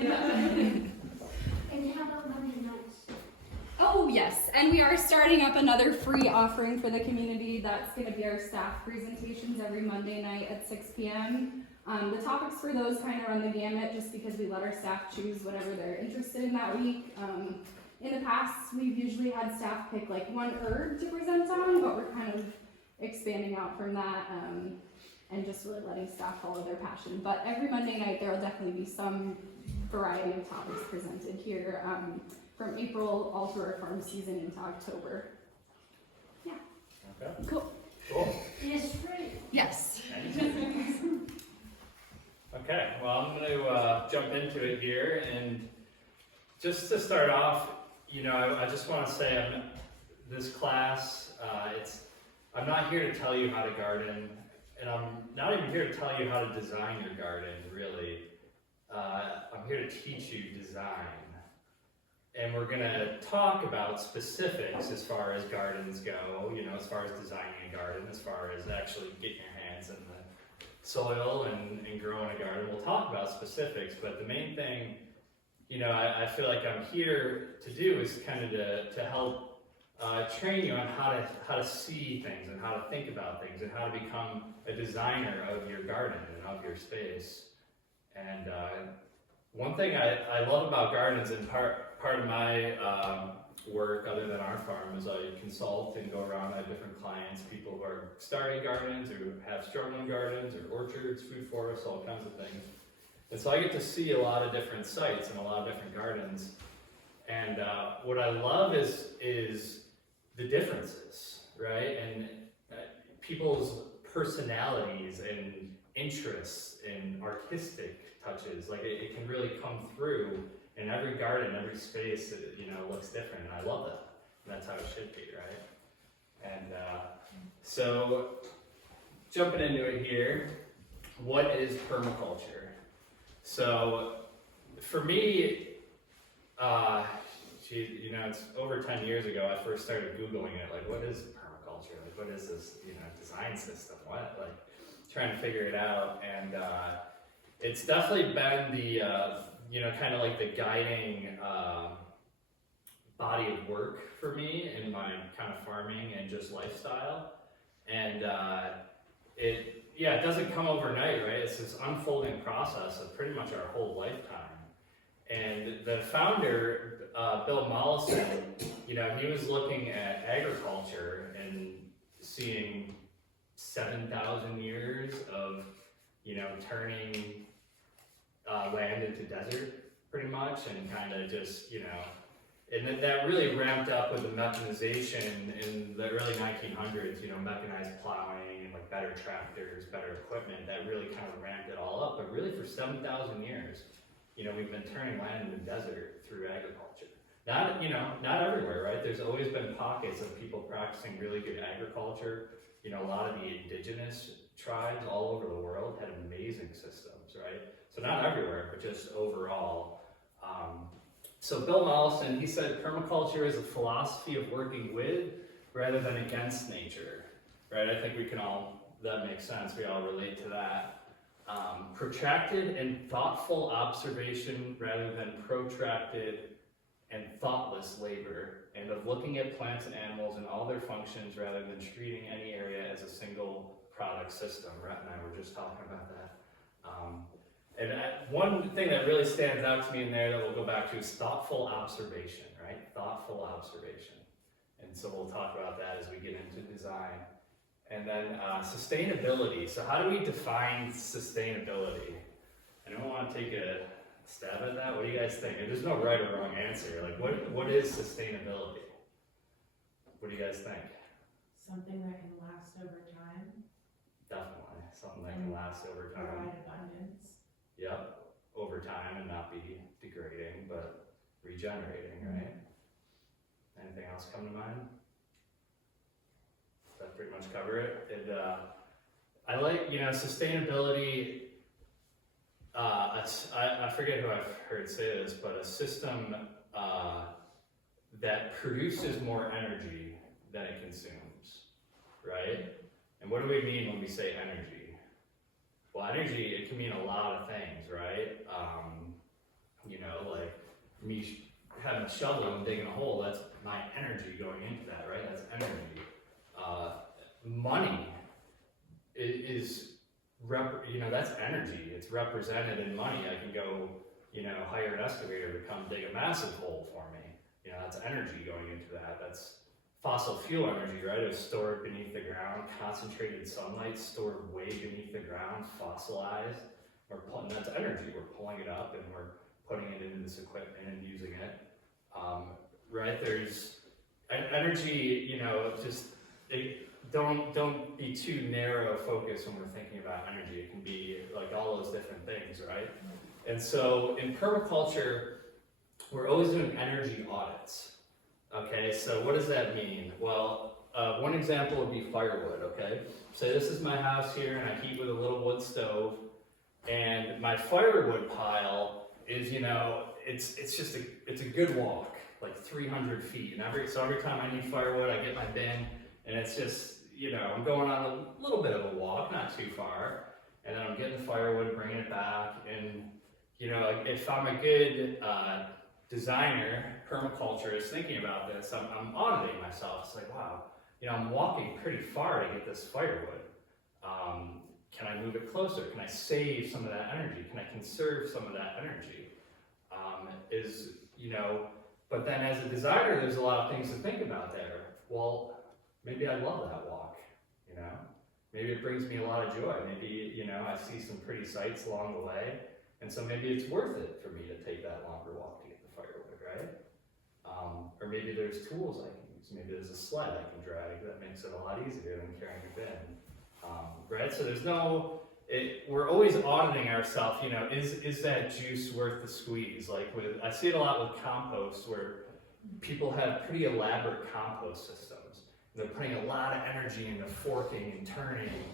And how about Monday nights? Oh yes, and we are starting up another free offering for the community. That's going to be our staff presentations every Monday night at 6 p.m. The topics for those kind of run the gamut just because we let our staff choose whatever they're interested in that week. In the past, we've usually had staff pick like one herb to present on, but we're kind of expanding out from that and just really letting staff follow their passion. But every Monday night, there will definitely be some variety of topics presented here from April all through our farm season into October. Yeah. Okay. Cool. Cool. It's free. Yes. Okay, well, I'm going to jump into it here, and just to start off, you know, I just want to say this class, I'm not here to tell you how to garden, and I'm not even here to tell you how to design your garden, really. I'm here to teach you design. And we're going to talk about specifics as far as gardens go, you know, as far as designing a garden, as far as actually getting your hands in the soil and growing a garden. We'll talk about specifics, but the main thing, you know, I feel like I'm here to do is kind of to help train you on how to see things and how to think about things and how to become a designer of your garden and of your space. And one thing I love about gardens, and part of my work other than our farm, is I consult and go around. I have different clients, people who are starting gardens, or have struggling gardens, or orchards, food forests, all kinds of things. And so I get to see a lot of different sites and a lot of different gardens. And what I love is the differences, right? And people's personalities and interests and artistic touches. Like it can really come through in every garden, every space. You know, looks different, and I love that. And that's how it should be, right? And so jumping into it here, what is permaculture? So for me, you know, it's over 10 years ago I first started Googling it, like what is permaculture? Like what is this, you know, design system? What? Like trying to figure it out. And it's definitely been the, you know, kind of like the guiding body of work for me in my kind of farming and just lifestyle. And it doesn't come overnight, right? It's this unfolding process of pretty much our whole lifetime. And the founder, Bill Mollison, you know, he was looking at agriculture and seeing 7,000 years of, you know, turning land into desert, pretty much, and kind of just, you know, and then that really ramped up with the mechanization in the early 1900s, you know, mechanized plowing and like better tractors, better equipment, that really kind of ramped it all up. But really for 7,000 years, you know, we've been turning land into desert through agriculture. Not, you know, not everywhere, right? There's always been pockets of people practicing really good agriculture. You know, a lot of the indigenous tribes all over the world had amazing systems, right? So not everywhere, but just overall. So Bill Mollison, he said permaculture is a philosophy of working with rather than against nature, right? I think we can all, that makes sense, we all relate to that. Protracted and thoughtful observation rather than protracted and thoughtless labor, and of looking at plants and animals and all their functions rather than treating any area as a single product system. Rhett and I were just talking about that. One thing that really stands out to me in there that we'll go back to is thoughtful observation, right? Thoughtful observation. And so we'll talk about that as we get into design. And then sustainability. So how do we define sustainability? Anyone want to take a stab at that? What do you guys think? There's no right or wrong answer. Like what is sustainability? What do you guys think? Something that can last over time. Definitely. Something that can last over time. Provide abundance. Yep. Over time and not be degrading, but regenerating, right? Anything else come to mind? Does that pretty much cover it? I like, you know, sustainability, I forget who I've heard say this, but a system that produces more energy than it consumes, right? And what do we mean when we say energy? Well, energy, it can mean a lot of things, right? You me having a shovel and digging a hole, that's my energy going into that, right? That's energy. Money is that's energy. It's represented in money. I can go, hire an excavator to come dig a massive hole for me. That's energy going into that. That's fossil fuel energy, right? It's stored beneath the ground, concentrated sunlight stored way beneath the ground, fossilized. That's energy. We're pulling it up and we're putting it into this equipment and using it. Right? There's energy, don't be too narrow focused when we're thinking about energy. It can be like all those different things, right? And so in permaculture, we're always doing energy audits. Okay, so what does that mean? Well, one example would be firewood, okay? Say this is my house here and I heat with a little wood stove, and my firewood pile is, it's a good walk, like 300 feet. And every time I need firewood, I get my bin, and it's just, I'm going on a little bit of a walk, not too far, and then I'm getting the firewood, bringing it back, and, if I'm a good designer, permaculturist, thinking about this, I'm auditing myself. It's like, wow, I'm walking pretty far to get this firewood. Can I move it closer? Can I save some of that energy? Can I conserve some of that energy? But then as a designer, there's a lot of things to think about there. Well, maybe I love that walk, Maybe it brings me a lot of joy. Maybe, I see some pretty sights along the way. And so maybe it's worth it for me to take that longer walk to get the firewood, right? Or maybe there's tools I can use. Maybe there's a sled I can drag that makes it a lot easier than carrying a bin, right? So we're always auditing ourselves, is that juice worth the squeeze? I see it a lot with compost, where people have pretty elaborate compost systems. They're putting a lot of energy into forking and turning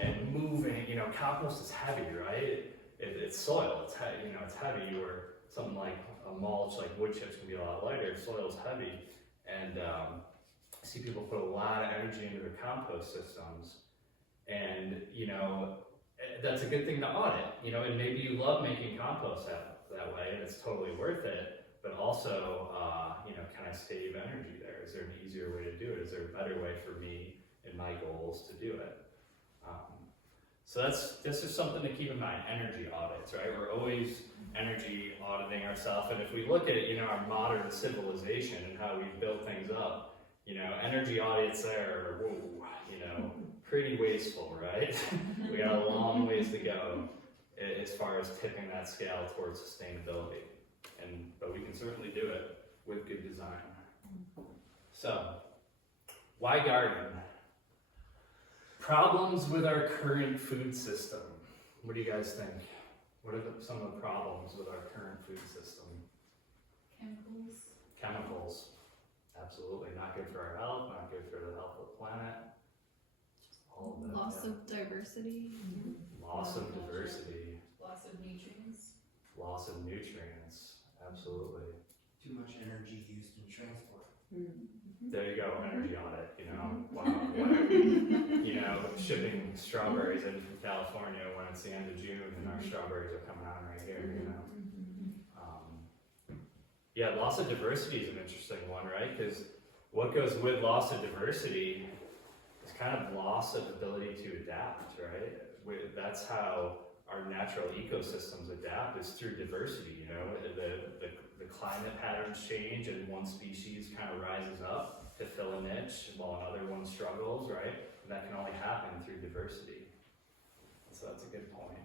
and moving. Compost is heavy, right? It's soil. It's heavy. It's heavy. Or something like a mulch, like wood chips, can be a lot lighter. Soil is heavy, and I see people put a lot of energy into their compost systems, and that's a good thing to audit. And maybe you love making compost that way, and it's totally worth it. But also, can I save energy there? Is there an easier way to do it? Is there a better way for me and my goals to do it? So that's just something to keep in mind, energy audits, right? We're always energy auditing ourselves. And if we look at it, our modern civilization and how we've built things up, energy audits there are, pretty wasteful, right? We got a long ways to go as far as tipping that scale towards sustainability. But we can certainly do it with good design. So, why garden? Problems with our current food system. What do you guys think? What are some of the problems with our current food system? Chemicals. Absolutely. Not good for our health, not good for the health of the planet. All of that. Loss of diversity. Loss of diversity. Loss of nutrients. Loss of nutrients. Absolutely. Too much energy used in transport. There you go, energy audit, wow, shipping strawberries in from California when it's the end of June and our strawberries are coming on right here, loss of diversity is an interesting one, right? Because what goes with loss of diversity is kind of loss of ability to adapt, right? That's how our natural ecosystems adapt, is through diversity, the climate patterns change and one species kind of rises up to fill a niche while another one struggles, right? And that can only happen through diversity. So that's a good point.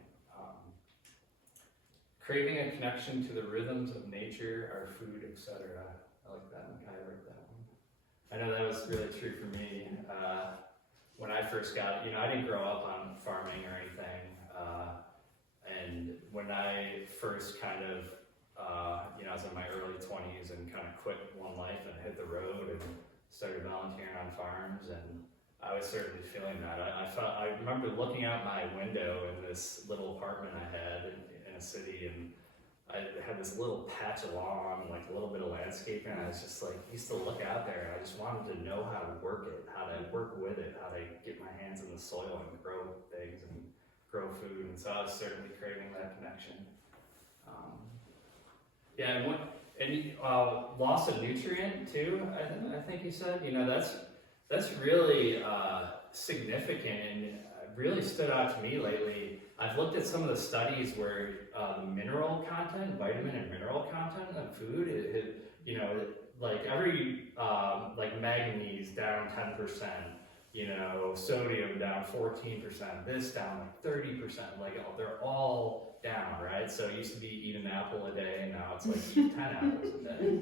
Craving a connection to the rhythms of nature, our food, etc. I like that one. I wrote that one. I know that was really true for me. When I first got, I didn't grow up on farming or anything. And when I first kind of, I was in my early 20s and kind of quit one life and hit the road and started volunteering on farms, and I was certainly feeling that. I remember looking out my window in this little apartment I had in a city, and I had this little patch of lawn, like a little bit of landscaping, and I was just like, used to look out there, and I just wanted to know how to work it, how to work with it, how to get my hands in the soil and grow things and grow food, and so I was certainly craving that connection. And loss of nutrient too, I think you said, you know, that's really significant and really stood out to me lately. I've looked at some of the studies where the mineral content, vitamin and mineral content of food, you know, like every, like manganese down 10%, you know, sodium down 14%, this down like 30%, like they're all down, right? So it used to be eat an apple a day, and now it's like eat 10 apples a day.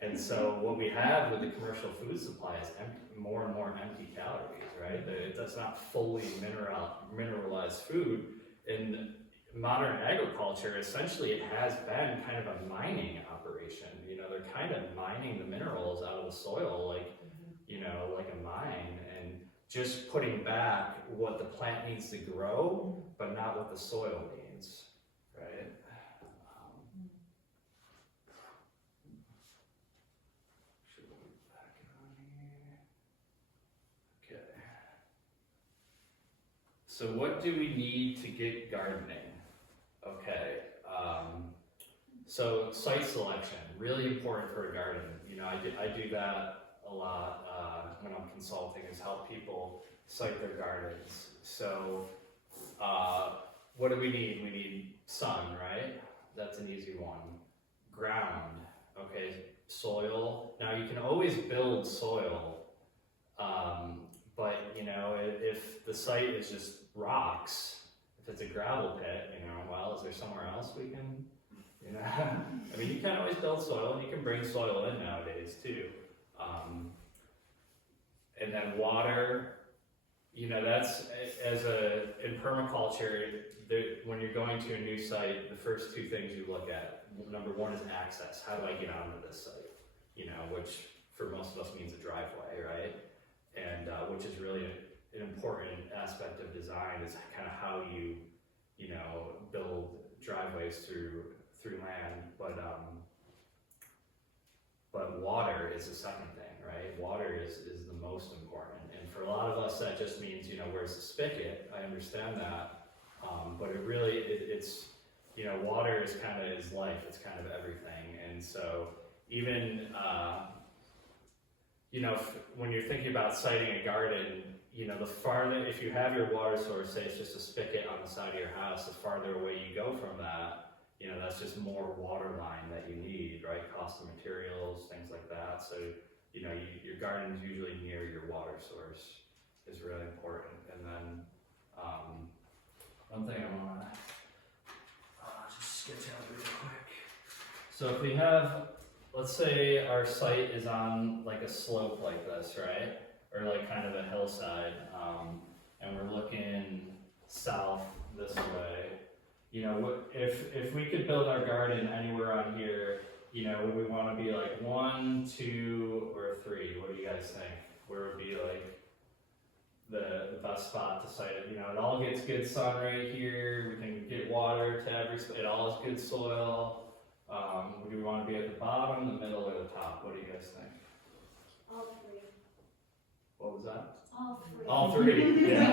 And so what we have with the commercial food supply is more and more empty calories, right? That's not fully mineralized food. In modern agriculture, essentially it has been kind of a mining operation. You know, they're kind of mining the minerals out of the soil, like, you know, like a mine, and just putting back what the plant needs to grow, but not what the soil needs, right? Should we back it on here? Okay. So what do we need to get gardening? Okay. So site selection, really important for a garden. You know, I do that a lot when I'm consulting, is help people site their gardens. So what do we need? We need sun, right? That's an easy one. Ground, okay, soil. Now you can always build soil, but you know, if the site is just rocks, if it's a gravel pit, you know, well, is there somewhere else we can, you know? I mean, you can always build soil, and you can bring soil in nowadays too. And then water, you know, that's, in permaculture, when you're going to a new site, the first two things you look at, number one is access. How do I get onto this site? You know, which for most of us means a driveway, right? And which is really an important aspect of design, is kind of how you know, build driveways through land. But water is the second thing, right? Water is the most important. And for a lot of us, that just means, you know, where's the spigot? I understand that. But it really, it's, you know, water is kind of is life. It's kind of everything. And so even, you know, when you're thinking about siting a garden, you know, the farther, if you have your water source, say it's just a spigot on the side of your house, the farther away you go from that, you know, that's just more water line that you need, right? Cost of materials, things like that. So, you know, your garden is usually near your water source is really important. And then, one thing I want to just sketch out real quick. So if we have, let's say our site is on like a slope like this, right? Or like kind of a hillside, and we're looking south this way. You know, if we could build our garden anywhere on here, you know, would we want to be like 1, 2, or 3? What do you guys think? Where would be like the best spot to site it? You know, it all gets good sun right here. We can get water to every. It all has good soil. Do we want to be at the bottom, the middle, or the top? What do you guys think? All three. What was that? All three. All three. Yeah.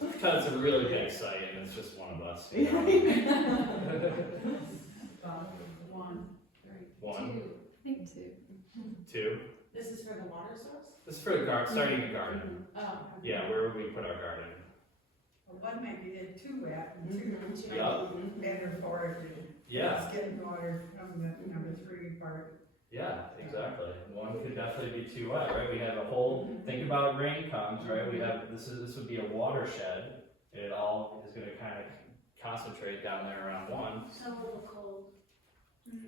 Because it's a really big site and it's just one of us. You know? One. One. Two. I think two. 2. This is for the water source? This is for the starting a garden. Oh. Yeah, where would we put our garden? Well, one might be too wet, and two Yeah. better for it. Yeah. It's getting water from the number 3 part. Yeah, exactly. One could definitely be too wet, right? We have a whole, think about rain comes, right? We have, this would be a watershed. It all is gonna kind of concentrate down there around 1. So will the cold.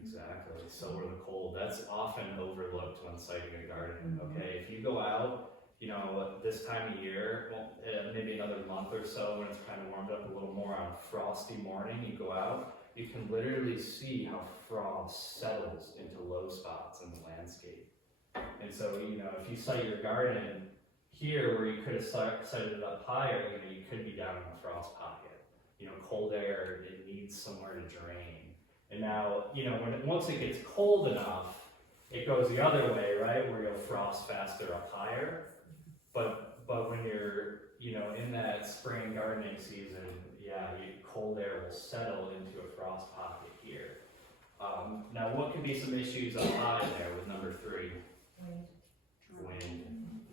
Exactly, so are the cold. That's often overlooked when siting a garden, okay? If you go out, you know, this time of year, well, maybe another month or so when it's kind of warmed up a little more on a frosty morning, you go out, you can literally see how frost settles into low spots in the landscape. And so, you know, if you site your garden here where you could have sited it up higher, you know, you could be down in a frost pocket. You know, cold air, it needs somewhere to drain. And now, you know, once it gets cold enough, it goes the other way, right? Where you'll frost faster up higher. But when you're, you know, in that spring gardening season, cold air will settle into a frost pocket here. Now, what could be some issues up high there with number 3? Wind.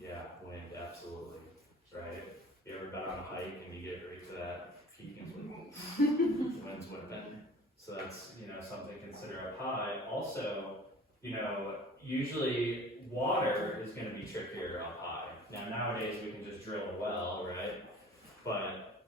Yeah, wind, absolutely. Right? You ever been on a hike and you get right to that peak and wind's whipping? So that's, something to consider up high. Also, usually water is going to be trickier up high. Now, nowadays we can just drill a well, right? But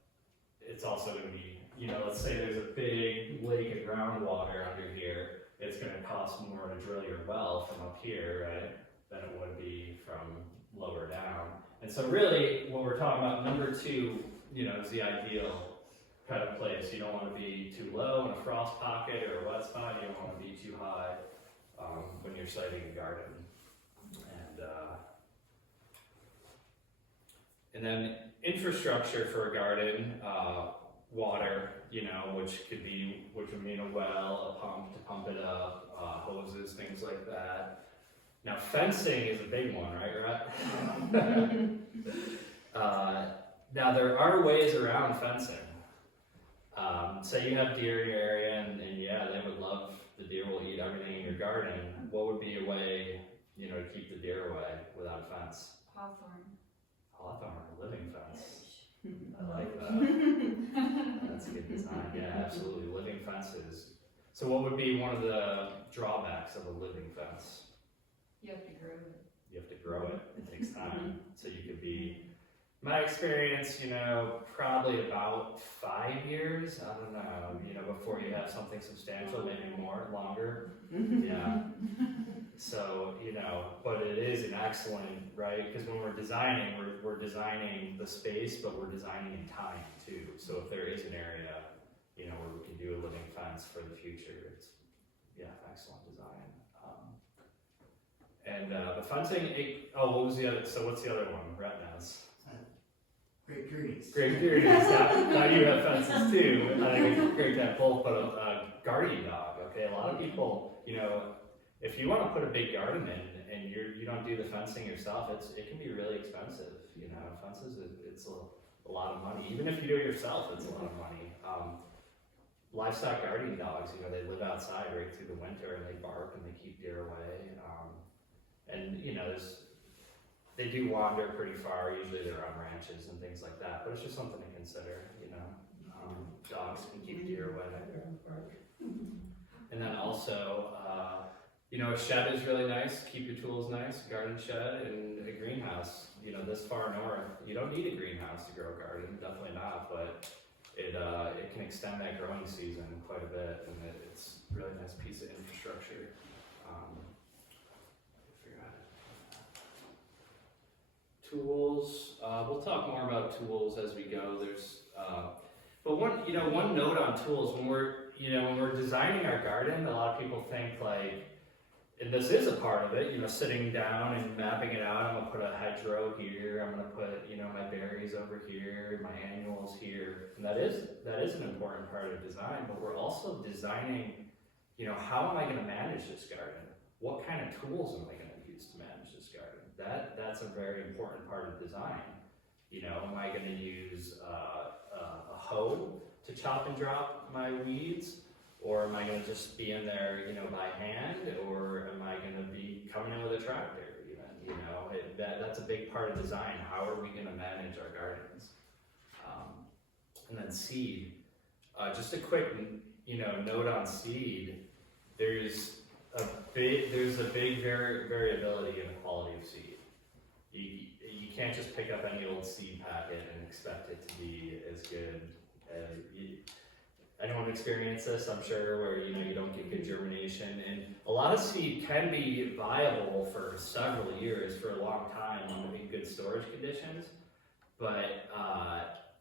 it's also going to be, let's say there's a big lake of groundwater under here. It's going to cost more to drill your well from up here, right, than it would be from lower down. And so really, what we're talking about, number 2, is the ideal kind of place. You don't want to be too low in a frost pocket or a wet spot. You don't want to be too high when you're siting a garden. And then infrastructure for a garden, water, which would mean a well, a pump to pump it up, hoses, things like that. Now fencing is a big one, right? Now there are ways around fencing. Say you have deer in your area and they would love, the deer will eat everything in your garden. What would be a way, to keep the deer away without a fence? Hawthorne, a living fence. I like that. That's a good design. Yeah, absolutely. Living fences. So what would be one of the drawbacks of a living fence? You have to grow it. You have to grow it. It takes time. So you could be, my experience, probably about 5 years. I don't know, before you have something substantial, maybe more, longer. Yeah. So, but it is an excellent, right? Because when we're designing, we're designing the space, but we're designing in time too. So if there is an area, where we can do a living fence for the future, it's, excellent design. The fencing, what's the other one? Retnas. Great Pyrenees. Great Pyrenees. Now you have fences too. I think it's great to have both, but a guardian dog. Okay, a lot of people, if you want to put a big garden in and you don't do the fencing yourself, it can be really expensive. Fences, it's a lot of money. Even if you do it yourself, it's a lot of money. Livestock guardian dogs, they live outside right through the winter and they bark and they keep deer away. They do wander pretty far. Usually they're on ranches and things like that, but it's just something to consider. Dogs can keep deer away. And then also, a shed is really nice. Keep your tools nice. Garden shed and a greenhouse. This far north, you don't need a greenhouse to grow a garden. Definitely not, but it can extend that growing season quite a bit, and it's a really nice piece of infrastructure. Tools. We'll talk more about tools as we go. But one note on tools, when we're designing our garden, a lot of people think and this is a part of it, sitting down and mapping it out. I'm gonna put a hedgerow here. I'm gonna put, my berries over here, my annuals here, and that is an important part of design. But we're also designing, how am I gonna manage this garden? What kind of tools am I gonna use to manage this garden? That's a very important part of design. Am I going to use a hoe to chop and drop my weeds, or am I going to just be in there, by hand, or am I going to be coming in with a tractor? That's a big part of design. How are we going to manage our gardens? And then seed. Just a quick, note on seed. There's a big variability in the quality of seed. You can't just pick up any old seed packet and expect it to be as good as anyone experienced this, I'm sure, where you don't get good germination. And a lot of seed can be viable for several years, for a long time, in good storage conditions. But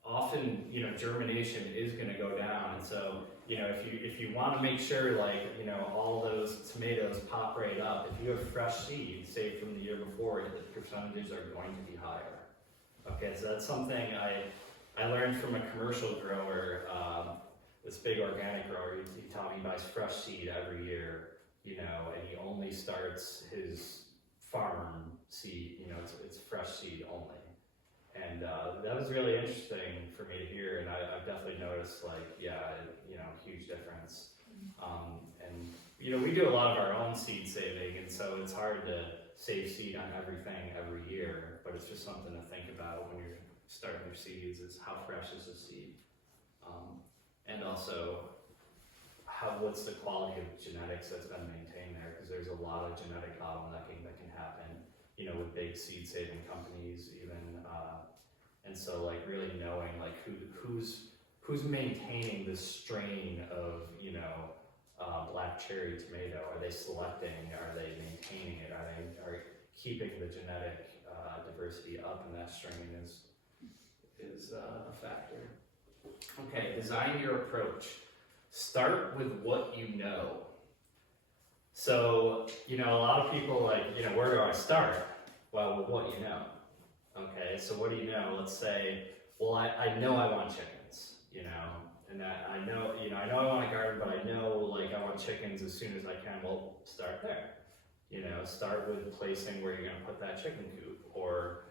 often, germination is going to go down, and so if you want to make sure, all those tomatoes pop right up, if you have fresh seed, say from the year before, the percentages are going to be higher. Okay, so that's something I learned from a commercial grower, this big organic grower. He taught me he buys fresh seed every year, and he only starts his farm seed, it's fresh seed only. And that was really interesting for me to hear, and I've definitely noticed, like, huge difference. And we do a lot of our own seed saving, and so it's hard to save seed on everything every year, but it's just something to think about when you're starting your seeds, is how fresh is the seed? And also, what's the quality of genetics that's been maintained there, because there's a lot of genetic bottlenecking that can happen, with big seed saving companies even, and so like really knowing like who's maintaining this strain of black cherry tomato. Are they selecting? Are they maintaining it? Are keeping the genetic diversity up in that strain is a factor. Okay, design your approach. Start with what you know. So, a lot of people where do I start? Well, with what you know. Okay, so what do you know? Let's say, well, I know I want chickens, and that I know I want a garden, but I know I want chickens as soon as I can. Well, start there. Start with placing where you're gonna put that chicken coop, or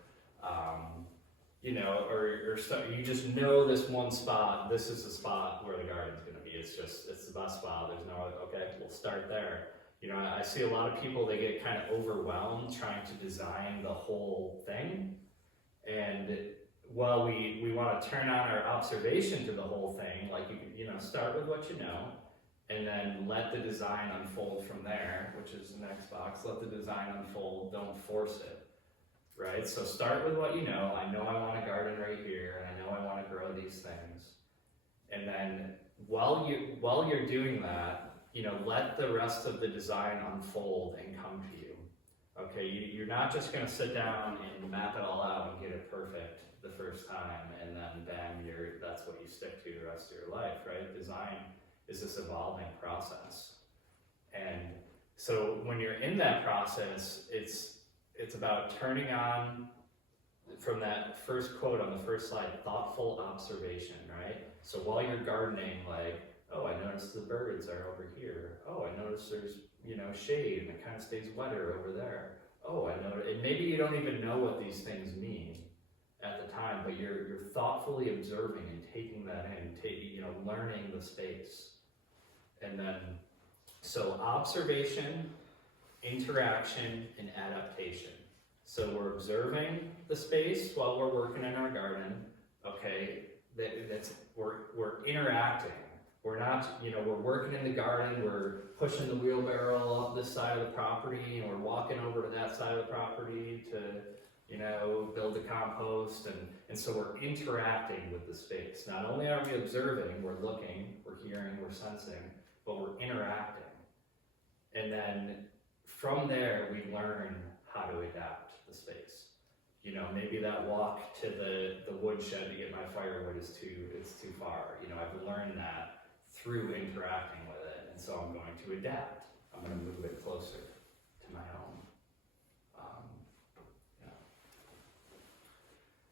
you just know this one spot, this is the spot where the garden's gonna be. It's the best spot. There's no other, okay, we'll start there. I see a lot of people, they get kind of overwhelmed trying to design the whole thing. And while we want to turn on our observation to the whole thing, start with what you know, and then let the design unfold from there, which is the next box. Let the design unfold, don't force it, right? So start with what you know. I know I want a garden right here, and I know I want to grow these things. And then while you're doing that, let the rest of the design unfold and come to you. Okay, you're not just going to sit down and map it all out and get it perfect the first time, and then bam, that's what you stick to the rest of your life, right? Design is this evolving process. And so when you're in that process, it's about turning on, from that first quote on the first slide, thoughtful observation, right? So while you're gardening, oh, I noticed the birds are over here. Oh, I noticed there's, shade and it kind of stays wetter over there. Oh, I know, and maybe you don't even know what these things mean at the time, but you're thoughtfully observing and taking that in, learning the space. And then, so observation, interaction, and adaptation. So we're observing the space while we're working in our garden, okay, we're interacting. We're not, we're working in the garden, we're pushing the wheelbarrow up this side of the property, and we're walking over to that side of the property to, build the compost, and so we're interacting with the space. Not only are we observing, we're looking, we're hearing, we're sensing, but we're interacting. And then from there, we learn how to adapt the space. Maybe that walk to the woodshed to get my firewood it's too far. I've learned that through interacting with it, and so I'm going to adapt. I'm going to move it closer to my home.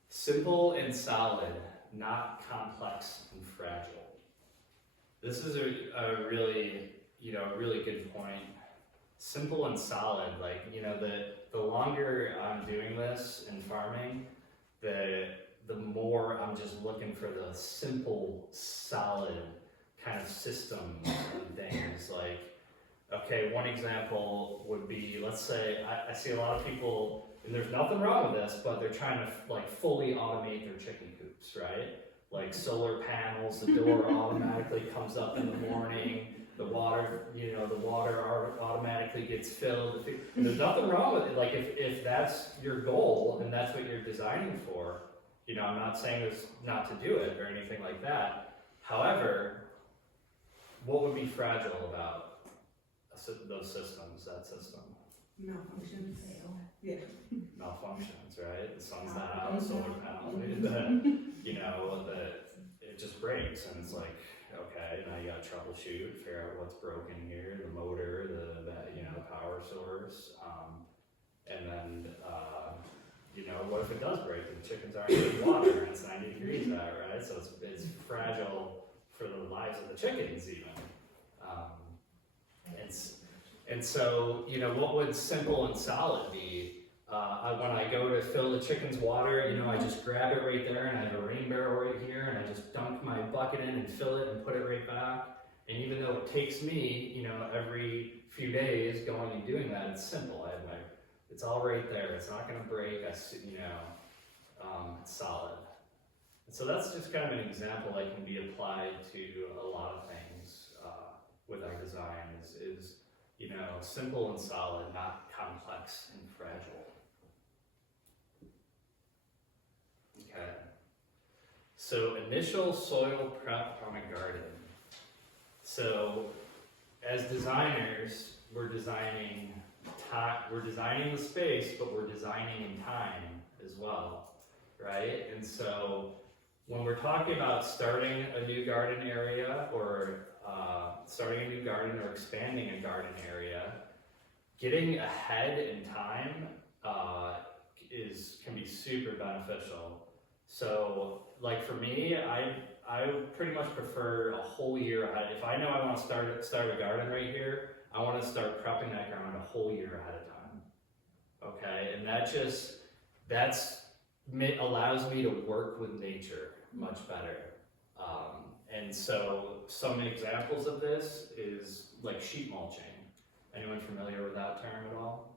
Simple and solid, not complex and fragile. This is a really good point. Simple and solid, the longer I'm doing this in farming, the more I'm just looking for the simple, solid kind of system and things. Okay, one example would be, let's say, I see a lot of people, and there's nothing wrong with this, but they're trying to fully automate their chicken coops, right? Solar panels, the door automatically comes up in the morning, the water automatically gets filled. And there's nothing wrong with it. If that's your goal and that's what you're designing for, I'm not saying there's not to do it or anything like that. However, what would be fragile about those systems, that system? Malfunctions. Yeah. Malfunctions, right? The sun's not out, solar panels, it just breaks, and it's okay, now you gotta troubleshoot, figure out what's broken here, the motor, the power source, and then, what if it does break and the chickens aren't getting water and it's 90 degrees out, right? So it's fragile for the lives of the chickens even. And so, what would simple and solid be? When I go to fill the chicken's water, you know, I just grab it right there, and I have a rain barrel right here, and I just dunk my bucket in and fill it and put it right back. And even though it takes me, you know, every few days going and doing that, it's simple. It's all right there. It's not going to break. It's solid. And so that's just kind of an example that can be applied to a lot of things with our design. Is you know, simple and solid, not complex and fragile. Okay. So initial soil prep on a garden. So as designers, we're designing the space, but we're designing in time as well, right? And so when we're talking about starting a new garden area or starting a new garden or expanding a garden area, getting ahead in time can be super beneficial. So like for me, I pretty much prefer a whole year ahead. If I know I want to start a garden right here, I want to start prepping that ground a whole year ahead of time. Okay, and that allows me to work with nature much better. And so some examples of this is like sheet mulching. Anyone familiar with that term at all?